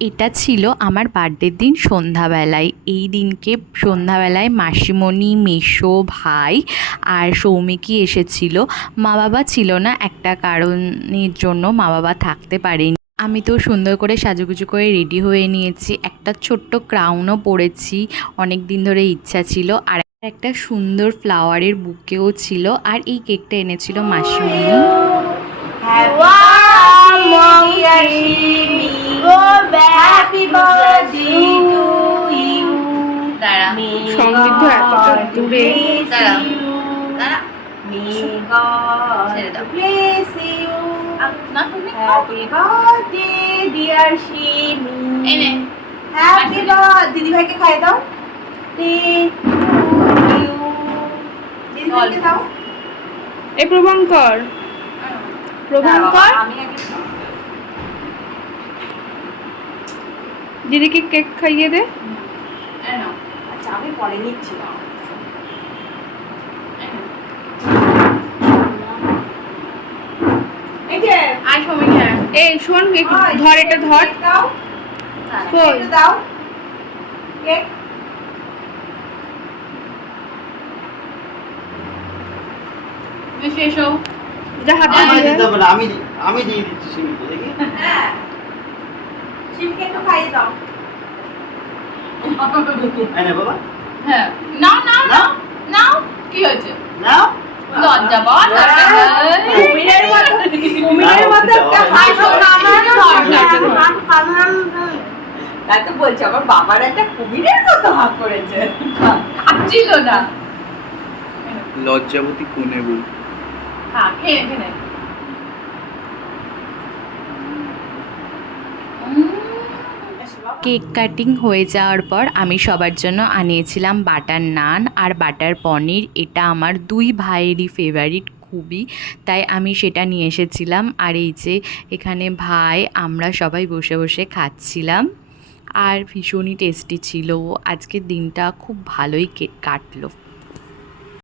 এটা ছিল আমার বার্থডের দিন সন্ধ্যাবেলায়। এই দিনকে সন্ধ্যাবেলায় মাসিমণি, মেসো, ভাই আর সৌমিকি এসেছিল। মা বাবা ছিল না, একটা কারণের জন্য মা বাবা থাকতে পারেনি। আমি তো সুন্দর করে সাজুগুজু করে রেডি হয়ে নিয়েছি, একটা ছোট্ট ক্রাউনও পরেছি, অনেক দিন ধরে ইচ্ছা ছিল। আর একটা সুন্দর ফ্লাওয়ারের বুকেও ছিল। আর এই কেকটা এনেছিল মাসিমণি। সমৃদ্ধ এতটা দূরে দিদি ভাইকে খাইয়ে দাও। দিদি দাও। এই প্রভঙ্কর দিদিকে কেক খাইয়ে দে। আচ্ছা আমি পরে নিচ্ছি। এই শোন, ধর এটা ধর। কই দাও কেক। যা হাত দিয়ে দে। আমি দিয়ে দিচ্ছি শিমিকে, দেখি। হ্যাঁ শিমকে একটু খাইয়ে দাও। এনে বাবা। হ্যাঁ নাও নাও নাও নাও, কি হয়েছে? নাও। লজ্জা পাওয়ার কুমিরের মতো একটা তাই তো বলছি, আমার বাবার একটা কুমিরের মতো হাত করেছে। খাচ্ছিল না। লজ্জাবতী কোনে বউ। হ্যাঁ খেয়ে খেয়ে কেক কাটিং হয়ে যাওয়ার পর আমি সবার জন্য আনিয়েছিলাম বাটার নান আর বাটার পনির। এটা আমার দুই ভাইয়েরই ফেভারিট খুবই, তাই আমি সেটা নিয়ে এসেছিলাম। আর এই যে এখানে ভাই, আমরা সবাই বসে বসে খাচ্ছিলাম আর ভীষণই টেস্টি ছিল। আজকের দিনটা খুব ভালোই কাটলো।